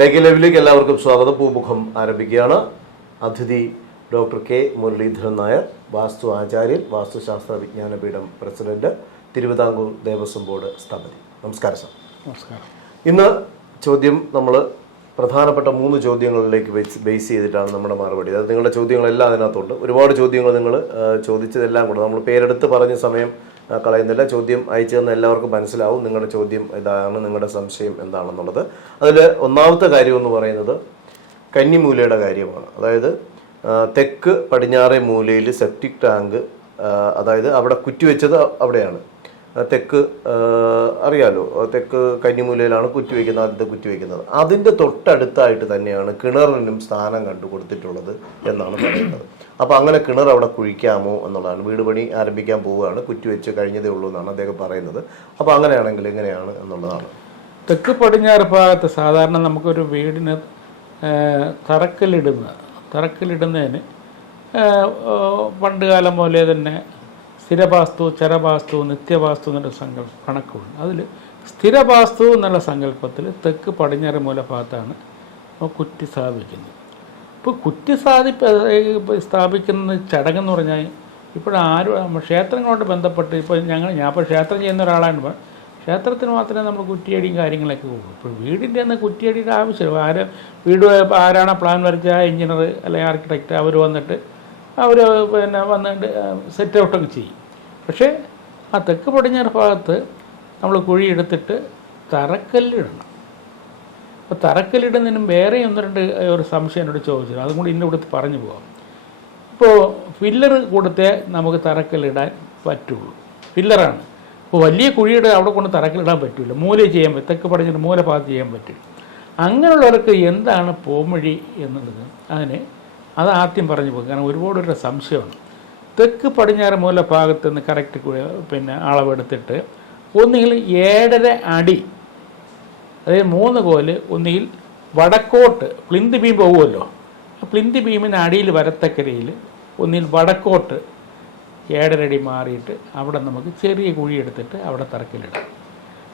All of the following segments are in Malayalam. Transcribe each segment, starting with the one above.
ലൈക്ക് ലൈവിലേക്ക് എല്ലാവർക്കും സ്വാഗതം. പൂമുഖം ആരംഭിക്കുകയാണ്. അതിഥി ഡോക്ടർ കെ മുരളീധരൻ നായർ, വാസ്തു ആചാര്യൻ, വാസ്തുശാസ്ത്ര വിജ്ഞാനപീഠം പ്രസിഡന്റ്, തിരുവിതാംകൂർ ദേവസ്വം ബോർഡ് സ്ഥാപതി. നമസ്കാരം സാർ. നമസ്കാരം. ഇന്ന് ചോദ്യം നമ്മൾ പ്രധാനപ്പെട്ട 3 ചോദ്യങ്ങളിലേക്ക് ബേസ് ചെയ്തിട്ടാണ് നമ്മുടെ മറുപടി. അത് നിങ്ങളുടെ ചോദ്യങ്ങളെല്ലാം അതിനകത്തുണ്ട്. ഒരുപാട് ചോദ്യങ്ങൾ നിങ്ങൾ ചോദിച്ചതെല്ലാം കൂടെ നമ്മൾ പേരെടുത്ത് പറഞ്ഞ സമയം കളയുന്നില്ല. ചോദ്യം അയച്ചു തന്ന എല്ലാവർക്കും മനസ്സിലാവും നിങ്ങളുടെ ചോദ്യം ഇതാണ്, നിങ്ങളുടെ സംശയം എന്താണെന്നുള്ളത്. അതിൽ ഒന്നാമത്തെ കാര്യം എന്ന് പറയുന്നത് കന്നിമൂലയുടെ കാര്യമാണ്. അതായത് തെക്ക് പടിഞ്ഞാറേ മൂലയിൽ സെപ്റ്റിക് ടാങ്ക്, അതായത് അവിടെ കുറ്റിവെച്ചത് അവിടെയാണ്. തെക്ക് അറിയാലോ, തെക്ക് കന്നിമൂലയിലാണ് കുറ്റിവെക്കുന്നത്, ആദ്യത്തെ കുറ്റിവെക്കുന്നത്. അതിൻ്റെ തൊട്ടടുത്തായിട്ട് തന്നെയാണ് കിണറിനും സ്ഥാനം കണ്ടു കൊടുത്തിട്ടുള്ളത് എന്നാണ് പറയുന്നത്. അപ്പോൾ അങ്ങനെ കിണർ അവിടെ കുഴിക്കാമോ എന്നുള്ളതാണ്. വീട് പണി ആരംഭിക്കാൻ പോവുകയാണ്, കുറ്റിവെച്ച് കഴിഞ്ഞതേ ഉള്ളൂ എന്നാണ് അദ്ദേഹം പറയുന്നത്. അപ്പോൾ അങ്ങനെയാണെങ്കിൽ എങ്ങനെയാണ് എന്നുള്ളതാണ്. തെക്ക് പടിഞ്ഞാറ് ഭാഗത്ത് സാധാരണ നമുക്കൊരു വീടിന് തറക്കല്ലിടുന്നതിന് പണ്ട് കാലം പോലെ തന്നെ സ്ഥിരവാസ്തു, ചരവാസ്തു, നിത്യവാസ്തു എന്നൊരു കണക്കുണ്ട്. അതിൽ സ്ഥിരവാസ്തു എന്നുള്ള സങ്കല്പത്തിൽ തെക്ക് പടിഞ്ഞാറ് മൂലഭാഗത്താണ് കുറ്റി സ്ഥാപിക്കുന്നത്. ഇപ്പോൾ കുറ്റി സ്ഥാപിക്കുന്ന ചടങ്ങെന്ന് പറഞ്ഞാൽ ഇപ്പോഴാരും ക്ഷേത്രങ്ങളോട് ബന്ധപ്പെട്ട് ഞാൻ ഇപ്പോൾ ക്ഷേത്രം ചെയ്യുന്ന ഒരാളാണ്. ക്ഷേത്രത്തിന് മാത്രമേ നമ്മൾ കുറ്റിയടിയും കാര്യങ്ങളൊക്കെ പോകും. ഇപ്പോൾ വീടിൻ്റെ അന്ന് കുറ്റിയടിയുടെ ആവശ്യമില്ല. വീട് ആരാണ് പ്ലാൻ വരച്ച എഞ്ചിനീയർ അല്ലെങ്കിൽ ആർക്കിടെക്റ്റ് അവർ വന്നിട്ട് വന്നിട്ട് സെറ്റ് ഔട്ടൊക്കെ ചെയ്യും. പക്ഷേ ആ തെക്ക് പടിഞ്ഞാറ് ഭാഗത്ത് നമ്മൾ കുഴിയെടുത്തിട്ട് തറക്കല്ലിടണം. അപ്പോൾ തറക്കല്ലിടുന്നതിനും വേറെ ഒരു സംശയം എന്നോട് ചോദിച്ചു. അതും കൂടി ഇന്ന കൊടുത്ത് പറഞ്ഞു പോകാം. ഇപ്പോൾ ഫില്ലർ കൊടുത്തേ നമുക്ക് തറക്കല്ലിടാൻ പറ്റുള്ളൂ. ഫില്ലറാണ്. ഇപ്പോൾ വലിയ കുഴിയുടെ അവിടെ കൊണ്ട് തറക്കല്ലിടാൻ പറ്റില്ല. മൂല ചെയ്യാൻ പറ്റും, തെക്ക് പടിഞ്ഞാറ് മൂലഭാഗത്ത് ചെയ്യാൻ പറ്റും. അങ്ങനെയുള്ളവർക്ക് എന്താണ് പോംവഴി എന്നുള്ളത് അത് ആദ്യം പറഞ്ഞു പോകും. കാരണം ഒരുപാട് സംശയമാണ്. തെക്ക് പടിഞ്ഞാറ് മൂലഭാഗത്ത് നിന്ന് കറക്റ്റ് അളവെടുത്തിട്ട് ഒന്നുകിൽ 7.5 അടി, അതായത് 3 കോല്, ഒന്നുകിൽ വടക്കോട്ട് പ്ലിന്ത് ബീം പോകുമല്ലോ, ആ പ്ലിന്ത് ബീമിന് അടിയിൽ വരത്തക്കരയിൽ ഒന്നുകിൽ വടക്കോട്ട് 7.5 അടി മാറിയിട്ട് അവിടെ നമുക്ക് ചെറിയ കുഴി എടുത്തിട്ട് അവിടെ തറക്കല്ലിടാം.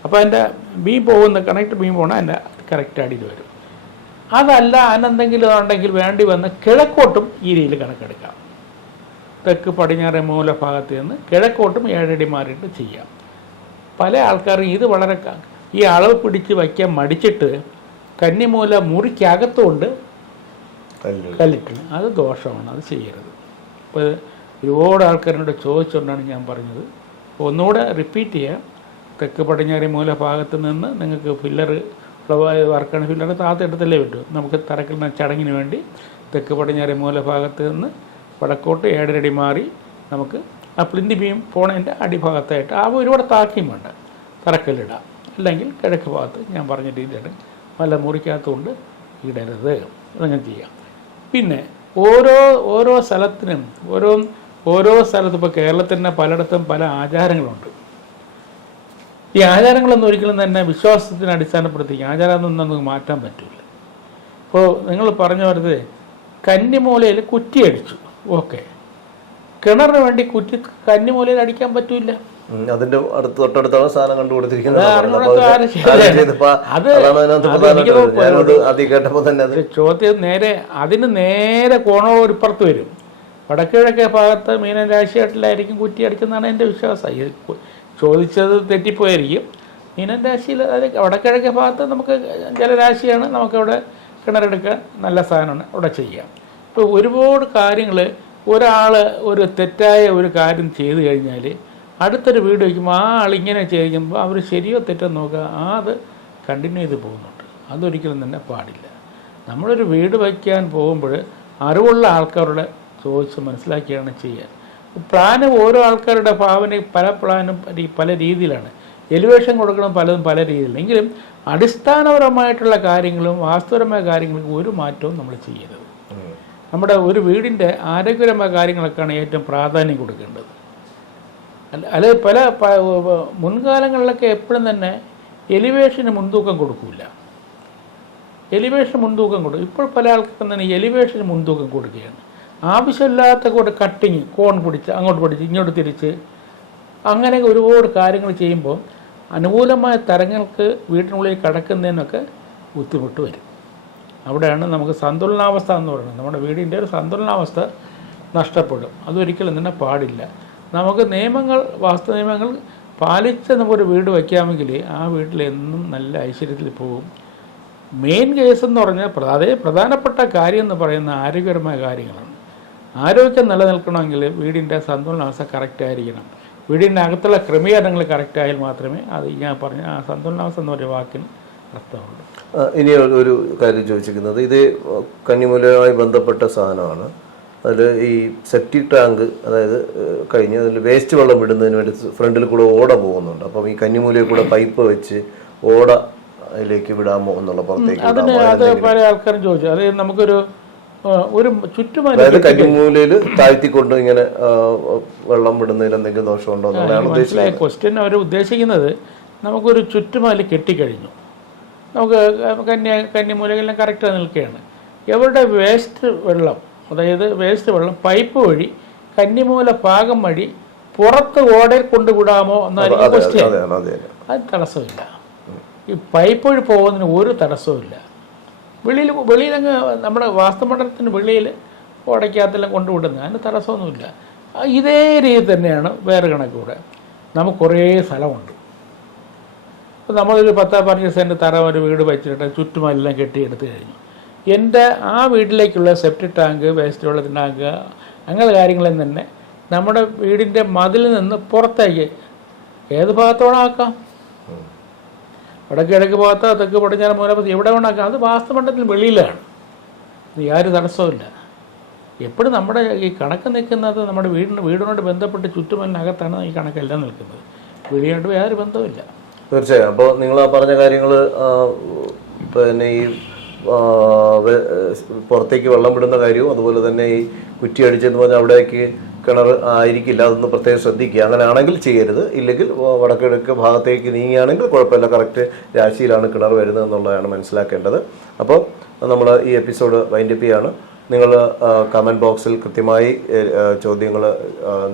അപ്പോൾ അതിൻ്റെ ബീം പോകുന്ന കറക്റ്റ് ബീം പോകണം, അതിൻ്റെ കറക്റ്റ് അടിയിൽ വരും. അതല്ല അതിനെന്തെങ്കിലും ഉണ്ടെങ്കിൽ വേണ്ടി വന്ന് കിഴക്കോട്ടും ഈ രീതിയിൽ കണക്കെടുക്കാം. തെക്ക് പടിഞ്ഞാറ് മൂലഭാഗത്ത് നിന്ന് കിഴക്കോട്ടും 7 അടി മാറിയിട്ട് ചെയ്യാം. പല ആൾക്കാരും ഇത് വളരെ ഈ അളവ് പിടിച്ച് വയ്ക്കാൻ മടിച്ചിട്ട് കന്നിമൂല മുറിക്കകത്തുകൊണ്ട് കല്ലിട്ടാണ്. അത് ദോഷമാണ്, അത് ചെയ്യരുത്. അപ്പോൾ ഒരുപാട് ആൾക്കാരോട് ചോദിച്ചുകൊണ്ടാണ് ഞാൻ പറഞ്ഞത്. ഒന്നുകൂടെ റിപ്പീറ്റ് ചെയ്യാം. തെക്ക് പടിഞ്ഞാറ് മൂലഭാഗത്ത് നിന്ന് നിങ്ങൾക്ക് ഫില്ലർ വർക്കാണ്, ഫില്ലർ താത്തെടുത്തല്ലേ പറ്റൂ. നമുക്ക് തറക്കല്ലിടുന്ന ചടങ്ങിന് വേണ്ടി തെക്ക് പടിഞ്ഞാറ് മൂലഭാഗത്ത് നിന്ന് വടക്കോട്ട് 7.5 അടി മാറി നമുക്ക് ആ പ്ലിന്ത് ബീം പോണതിൻ്റെ അടിഭാഗത്തായിട്ട് ഒരുപാട് താക്കിയും വേണ്ട തറക്കല്ലിടാം. അല്ലെങ്കിൽ കിഴക്ക് ഭാഗത്ത് ഞാൻ പറഞ്ഞ രീതിയാണ് വല്ല മുറിക്കകത്തുകൊണ്ട് ഇടരുത്, അതങ്ങനെ ചെയ്യാം. പിന്നെ ഓരോ സ്ഥലത്തിനും ഓരോ സ്ഥലത്തും ഇപ്പോൾ കേരളത്തിൽ തന്നെ പലയിടത്തും പല ആചാരങ്ങളുണ്ട്. ഈ ആചാരങ്ങളൊന്നും ഒരിക്കലും തന്നെ വിശ്വാസത്തിന് അടിസ്ഥാനപ്പെടുത്തിക്കും. ആചാരമൊന്നും നമുക്ക് മാറ്റാൻ പറ്റില്ല. ഇപ്പോൾ നിങ്ങൾ പറഞ്ഞ വെറുതെ കന്നിമൂലയിൽ കുറ്റി അടിച്ചു, ഓക്കെ. കിണറിന് വേണ്ടി കന്നിമൂലയിൽ അടിക്കാൻ പറ്റില്ല. അതിന്റെ തൊട്ടടുത്താണ് സാധനം കണ്ടുകൊടുത്തിരിക്കുന്നത്. ചോദ്യം നേരെ കോണോ ഇപ്പുറത്ത് വരും. വടക്കിഴക്കേ ഭാഗത്ത് മീനൻ രാശിയായിട്ടിലായിരിക്കും കുറ്റി അടിച്ചെന്നാണ് എൻ്റെ വിശ്വാസം. ചോദിച്ചത് തെറ്റിപ്പോയിരിക്കും. മീനൻ രാശിയിൽ വടക്കിഴക്കേ ഭാഗത്ത് നമുക്ക് ജലരാശിയാണ്, നമുക്കവിടെ കിണറെടുക്കാൻ നല്ല സാധനമാണ്, അവിടെ ചെയ്യാം. ഇപ്പോൾ ഒരുപാട് കാര്യങ്ങൾ ഒരാൾ ഒരു തെറ്റായ ഒരു കാര്യം ചെയ്തു കഴിഞ്ഞാൽ അടുത്തൊരു വീട് വയ്ക്കുമ്പോൾ ആ ആളിങ്ങനെ ചെയ്യുമ്പോൾ അവർ ശരിയോ തെറ്റോ നോക്കുക, അത് കണ്ടിന്യൂ ചെയ്ത് പോകുന്നുണ്ട്. അതൊരിക്കലും തന്നെ പാടില്ല. നമ്മളൊരു വീട് വയ്ക്കാൻ പോകുമ്പോൾ അറിവുള്ള ആൾക്കാരുടെ ചോദിച്ച് മനസ്സിലാക്കിയാണ് ചെയ്യാൻ. പ്ലാന് ഓരോ ആൾക്കാരുടെ ഭാവന പല പ്ലാനും പല രീതിയിലാണ്. എലിവേഷൻ കൊടുക്കണം പലതും പല രീതിയിലാണ്. എങ്കിലും അടിസ്ഥാനപരമായിട്ടുള്ള കാര്യങ്ങളും വാസ്തുപരമായ കാര്യങ്ങൾക്കും ഒരു മാറ്റവും നമ്മൾ ചെയ്യരുത്. നമ്മുടെ ഒരു വീടിൻ്റെ ആരോഗ്യപരമായ കാര്യങ്ങളൊക്കെയാണ് ഏറ്റവും പ്രാധാന്യം കൊടുക്കേണ്ടത്. അല്ലെ പല മുൻകാലങ്ങളിലൊക്കെ എപ്പോഴും തന്നെ എലിവേഷന് മുൻതൂക്കം കൊടുക്കില്ല. എലിവേഷൻ മുൻതൂക്കം കൊടുക്കും. ഇപ്പോൾ പല ആൾക്കാർക്കും തന്നെ എലിവേഷന് മുൻതൂക്കം കൊടുക്കുകയാണ്. ആവശ്യമില്ലാത്ത കൂടെ കട്ടിങ്, കോൺ പിടിച്ച് അങ്ങോട്ട് പിടിച്ച് ഇങ്ങോട്ട് തിരിച്ച് അങ്ങനെ ഒരുപാട് കാര്യങ്ങൾ ചെയ്യുമ്പോൾ അനുകൂലമായ തരങ്ങൾക്ക് വീട്ടിനുള്ളിൽ കടക്കുന്നതിനൊക്കെ ബുദ്ധിമുട്ട് വരും. അവിടെയാണ് നമുക്ക് സന്തുലനാവസ്ഥ എന്ന് പറയുന്നത്. നമ്മുടെ വീടിൻ്റെ ഒരു സന്തുലനാവസ്ഥ നഷ്ടപ്പെടും. അതൊരിക്കലും തന്നെ പാടില്ല. നമുക്ക് നിയമങ്ങൾ, വാസ്തു നിയമങ്ങൾ പാലിച്ച് നമുക്കൊരു വീട് വയ്ക്കാമെങ്കിൽ ആ വീട്ടിൽ എന്നും നല്ല ഐശ്വര്യത്തിൽ പോകും. മെയിൻ കേസ് എന്ന് പറഞ്ഞാൽ പ്രധാനപ്പെട്ട കാര്യം എന്ന് പറയുന്ന ആരോഗ്യപരമായ കാര്യങ്ങളാണ്. ആരോഗ്യം നിലനിൽക്കണമെങ്കിൽ വീടിൻ്റെ സന്തുലനാവസ്ഥ കറക്റ്റായിരിക്കണം. വീടിൻ്റെ അകത്തുള്ള ക്രമീകരണങ്ങൾ കറക്റ്റായാൽ മാത്രമേ അത് ഞാൻ പറഞ്ഞ ആ സന്തുലനാവസ്ഥ എന്ന് പറയുന്ന വാക്കിന് അർത്ഥമുള്ളൂ. ഇനി ഒരു കാര്യം ചോദിച്ചിരിക്കുന്നത്, ഇത് കന്നിമൂലയുമായി ബന്ധപ്പെട്ട സാധനമാണ്. അതിൽ ഈ സെപ്റ്റിക് ടാങ്ക്, അതായത് കഴിഞ്ഞ് അതിൽ വേസ്റ്റ് വെള്ളം വിടുന്നതിന് വേണ്ടി ഫ്രണ്ടിൽ കൂടെ ഓട പോകുന്നുണ്ട്. അപ്പം ഈ കന്നിമൂലയിൽ കൂടെ പൈപ്പ് വെച്ച് ഓട അതിലേക്ക് വിടാമോ എന്നുള്ള പുറത്തേക്ക്? അതിന് അത് പല ആൾക്കാരും ചോദിച്ചു. അത് നമുക്കൊരു ചുറ്റുമായി കന്നിമൂലയിൽ താഴ്ത്തിക്കൊണ്ട് ഇങ്ങനെ വെള്ളം വിടുന്നതിൽ എന്തെങ്കിലും ദോഷമുണ്ടോ എന്നുള്ളതാണ് മനസ്സിലായ ക്വസ്റ്റ്യൻ. അവർ ഉദ്ദേശിക്കുന്നത് നമുക്കൊരു ചുറ്റുമാല് കെട്ടിക്കഴിഞ്ഞു, നമുക്ക് കന്നിമൂലകളെല്ലാം കറക്റ്റായി നിൽക്കുകയാണ്. എവരുടെ വേസ്റ്റ് വെള്ളം, അതായത് വേസ്റ്റ് വെള്ളം പൈപ്പ് വഴി കന്നിമൂല ഭാഗം വഴി പുറത്ത് ഓടയിൽ കൊണ്ടുവിടാമോ എന്നായിരിക്കും ക്വസ്റ്റ്യൻ. അത് തടസ്സമില്ല. ഈ പൈപ്പ് വഴി പോകുന്നതിന് ഒരു തടസ്സവുമില്ല. വെളിയിലങ്ങ് നമ്മുടെ വാസ്തുമണ്ഡലത്തിന് വെളിയിൽ ഓടയ്ക്കകത്തെല്ലാം കൊണ്ടുവിടുന്നത്, അതിന് തടസ്സമൊന്നുമില്ല. ഇതേ രീതി തന്നെയാണ് വേറെ കണക്കൂടെ. നമുക്ക് കുറേ സ്ഥലമുണ്ട്. അപ്പോൾ നമ്മളൊരു 10-15 സെൻറ്റ് തറ ഒരു വീട് വെച്ചിട്ട് ചുറ്റുമെല്ലാം കെട്ടിയെടുത്ത് കഴിഞ്ഞു. എൻ്റെ ആ വീട്ടിലേക്കുള്ള സെപ്റ്റിക് ടാങ്ക്, വേസ്റ്റ് വെള്ളത്തിൻ്റെ ടാങ്ക്, അങ്ങനെ കാര്യങ്ങളിൽ തന്നെ നമ്മുടെ വീടിൻ്റെ മതിലിൽ നിന്ന് പുറത്തേക്ക് ഏത് ഭാഗത്തോടെ ആക്കാം. വടക്ക് കിഴക്ക് ഭാഗത്ത്, തെക്ക് പടിഞ്ഞാറ് മൂലപ്പത്ത് എവിടെ വേണമാക്കാം. അത് വാസ്തുമണ്ഡലത്തിന് വെളിയിലാണ്. യാതൊരു തടസ്സമില്ല. എപ്പോഴും നമ്മുടെ ഈ കണക്ക് നിൽക്കുന്നത് നമ്മുടെ വീടിനോട് ബന്ധപ്പെട്ട് ചുറ്റുമലിനകത്താണ് ഈ കണക്കെല്ലാം നിൽക്കുന്നത്. വെളിയോട്ട് യാതൊരു ബന്ധവുമില്ല. തീർച്ചയായും. അപ്പോൾ നിങ്ങൾ ആ പറഞ്ഞ കാര്യങ്ങൾ, പിന്നെ ഈ പുറത്തേക്ക് വെള്ളം വിടുന്ന കാര്യവും അതുപോലെ തന്നെ ഈ കുറ്റി അടിച്ചെന്ന് പറഞ്ഞാൽ അവിടേക്ക് കിണർ ആയിരിക്കില്ല, അതൊന്ന് പ്രത്യേകം ശ്രദ്ധിക്കുക. അങ്ങനെയാണെങ്കിൽ ചെയ്യരുത്. ഇല്ലെങ്കിൽ വടക്കിഴക്ക് ഭാഗത്തേക്ക് നീങ്ങിയാണെങ്കിൽ കുഴപ്പമില്ല, കറക്റ്റ് രാശിയിലാണ് കിണർ വരുന്നത് എന്നുള്ളതാണ് മനസ്സിലാക്കേണ്ടത്. അപ്പോൾ നമ്മൾ ഈ എപ്പിസോഡ് വൈൻഡപ്പ് ചെയ്യാണ്. നിങ്ങൾ കമൻറ്റ് ബോക്സിൽ കൃത്യമായി ചോദ്യങ്ങൾ,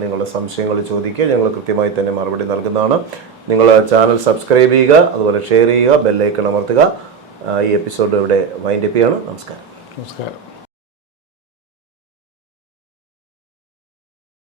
നിങ്ങളുടെ സംശയങ്ങൾ ചോദിക്കുക. ഞങ്ങൾ കൃത്യമായി തന്നെ മറുപടി നൽകുന്നതാണ്. നിങ്ങൾ ചാനൽ സബ്സ്ക്രൈബ് ചെയ്യുക, അതുപോലെ ഷെയർ ചെയ്യുക, ബെല്ലൈക്കൺ അമർത്തുക. ഈ എപ്പിസോഡ് ഇവിടെ വൈൻഡപ്പ് ചെയ്യാണ്. നമസ്കാരം.